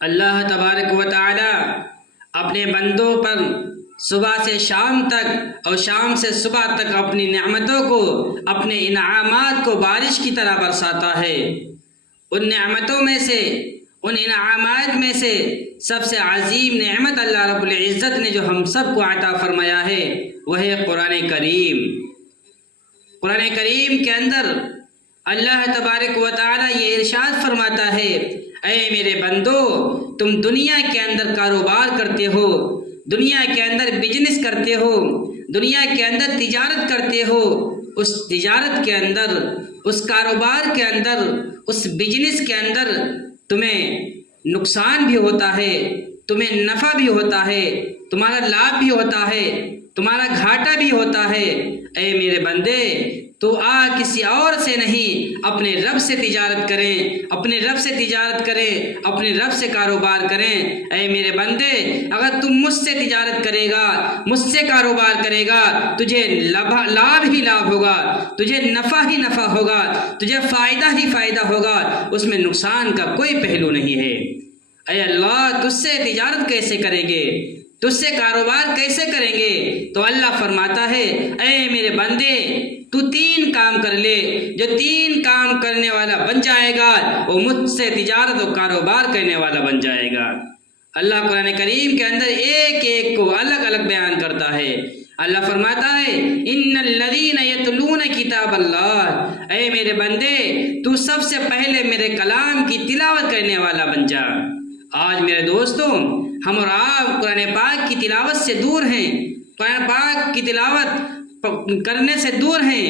اللہ تبارک و تعالی اپنے بندوں پر صبح سے شام تک اور شام سے صبح تک اپنی نعمتوں کو، اپنے انعامات کو بارش کی طرح برساتا ہے۔ ان نعمتوں میں سے، ان انعامات میں سے سب سے عظیم نعمت اللہ رب العزت نے جو ہم سب کو عطا فرمایا ہے وہ ہے قرآن کریم۔ قرآن کریم کے اندر اللہ تبارک و تعالی یہ ارشاد فرماتا ہے، اے میرے بندو، تم دنیا کے اندر کاروبار کرتے ہو، دنیا کے اندر بزنس کرتے ہو، دنیا کے اندر تجارت کرتے ہو، اس تجارت کے اندر، اس کاروبار کے اندر، اس بزنس کے اندر تمہیں نقصان بھی ہوتا ہے، تمہیں نفع بھی ہوتا ہے، تمہارا لابھ بھی ہوتا ہے، تمہارا گھاٹا بھی ہوتا ہے۔ اے میرے بندے، تو کسی اور سے نہیں، اپنے رب سے تجارت کریں، اپنے رب سے تجارت کریں، اپنے رب سے کاروبار کریں۔ اے میرے بندے، اگر تم مجھ سے تجارت کرے گا، مجھ سے کاروبار کرے گا، تجھے لابھ ہی لابھ ہوگا، تجھے نفع ہی نفع ہوگا، تجھے فائدہ ہی فائدہ ہوگا، اس میں نقصان کا کوئی پہلو نہیں ہے۔ اے اللہ، تجھ سے تجارت کیسے کریں گے، تجھ سے کاروبار کیسے کریں گے؟ تو اللہ فرماتا ہے، اے میرے بندے، تو 3 کام کر لے، جو 3 کام کرنے والا بن جائے گا وہ مجھ سے تجارت و کاروبار کرنے والا بن جائے گا۔ اللہ قرآن کریم کے اندر ایک ایک کو الگ الگ بیان کرتا ہے۔ اللہ فرماتا ہے، ان الذین یتلون کتاب اللہ، اے میرے بندے، تو سب سے پہلے میرے کلام کی تلاوت کرنے والا بن جا۔ آج میرے دوستوں، ہم اور آپ قرآن پاک کی تلاوت سے دور ہیں، قرآن پاک کی تلاوت کرنے سے دور ہیں۔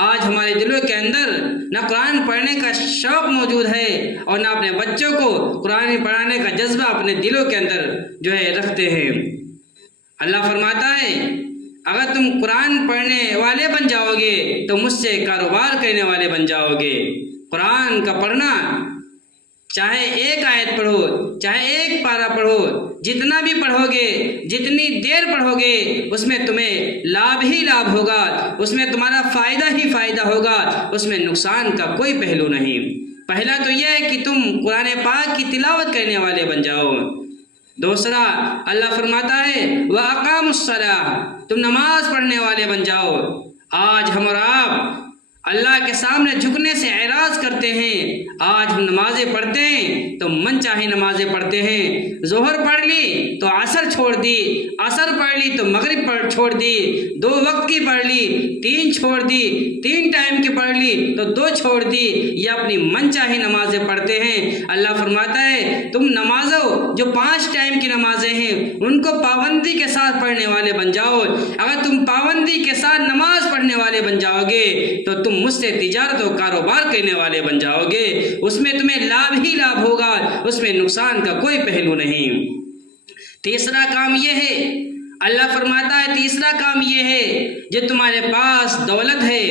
آج ہمارے دلوں کے اندر نہ قرآن پڑھنے کا شوق موجود ہے اور نہ اپنے بچوں کو قرآن پڑھانے کا جذبہ اپنے دلوں کے اندر رکھتے ہیں۔ اللہ فرماتا ہے، اگر تم قرآن پڑھنے والے بن جاؤ گے تو مجھ سے کاروبار کرنے والے بن جاؤ گے۔ قرآن کا پڑھنا، چاہے 1 آیت پڑھو، چاہے 1 پارہ پڑھو، جتنا بھی پڑھو گے، جتنی دیر پڑھو گے، اس میں تمہیں لابھ ہی لابھ ہوگا، اس میں تمہارا فائدہ ہی فائدہ ہوگا، اس میں نقصان کا کوئی پہلو نہیں۔ پہلا تو یہ ہے کہ تم قرآن پاک کی تلاوت کرنے والے بن جاؤ۔ دوسرا، اللہ فرماتا ہے، وَأَقَامُوا الصَّلَاةَ، تم نماز پڑھنے والے بن جاؤ۔ آج ہم اور آپ اللہ کے سامنے جھکنے سے اعراض کرتے ہیں۔ آج ہم نمازیں پڑھتے ہیں تو من چاہے نمازیں پڑھتے ہیں۔ ظہر پڑھ لی تو عصر چھوڑ دی، عصر پڑھ لی تو مغرب چھوڑ دی، 2 وقت کی پڑھ لی، 3 چھوڑ دی، 3 ٹائم کی پڑھ لی تو 2 چھوڑ دی، یہ اپنی من چاہے نمازیں پڑھتے ہیں۔ اللہ فرماتا ہے، تم نمازوں جو 5 ٹائم کی نمازیں ہیں ان کو پابندی کے ساتھ پڑھنے والے بن جاؤ۔ اگر تم پابندی کے ساتھ نماز پڑھنے والے بن جاؤ گے تو تم مجھ سے تجارت و کاروبار کرنے والے بن جاؤ گے، اس میں تمہیں لابھ ہی لابھ ہوگا، اس میں نقصان کا کوئی پہلو نہیں۔ تیسرا کام یہ ہے، اللہ فرماتا ہے، تیسرا کام یہ ہے، جو تمہارے پاس دولت ہے،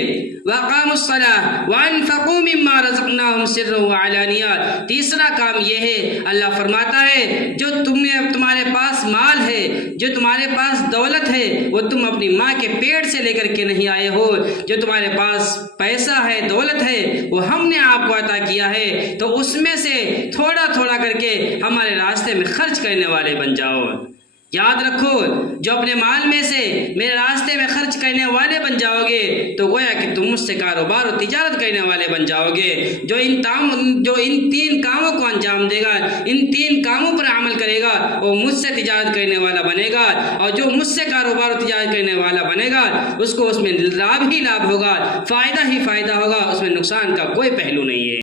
وَأَقَامُوا الصَّلَاةَ وَأَنفَقُوا مِمَّا رَزَقْنَاهُمْ سِرًّا وَعَلَانِيَةً، تیسرا کام یہ ہے، اللہ فرماتا ہے، جو تمہارے پاس مال ہے، جو تمہارے پاس دولت ہے، وہ تم اپنی ماں کے پیٹ سے لے کر کے نہیں آئے ہو۔ جو تمہارے پاس پیسہ ہے، دولت ہے، وہ ہم نے آپ کو عطا کیا ہے، تو اس میں سے تھوڑا تھوڑا کر کے ہمارے راستے میں خرچ کرنے والے بن جاؤ۔ یاد رکھو، جو اپنے مال میں سے میرے راستے میں خرچ کرنے والے بن جاؤ گے تو گویا کہ تم مجھ سے کاروبار و تجارت کرنے والے بن جاؤ گے۔ جو ان 3 کاموں کو انجام دے گا، ان 3 کاموں پر عمل کرے گا، وہ مجھ سے تجارت کرنے والا بنے گا، اور جو مجھ سے کاروبار و تجارت کرنے والا بنے گا اس کو اس میں لابھ ہی لابھ ہوگا، فائدہ ہی فائدہ ہوگا، اس میں نقصان کا کوئی پہلو نہیں ہے۔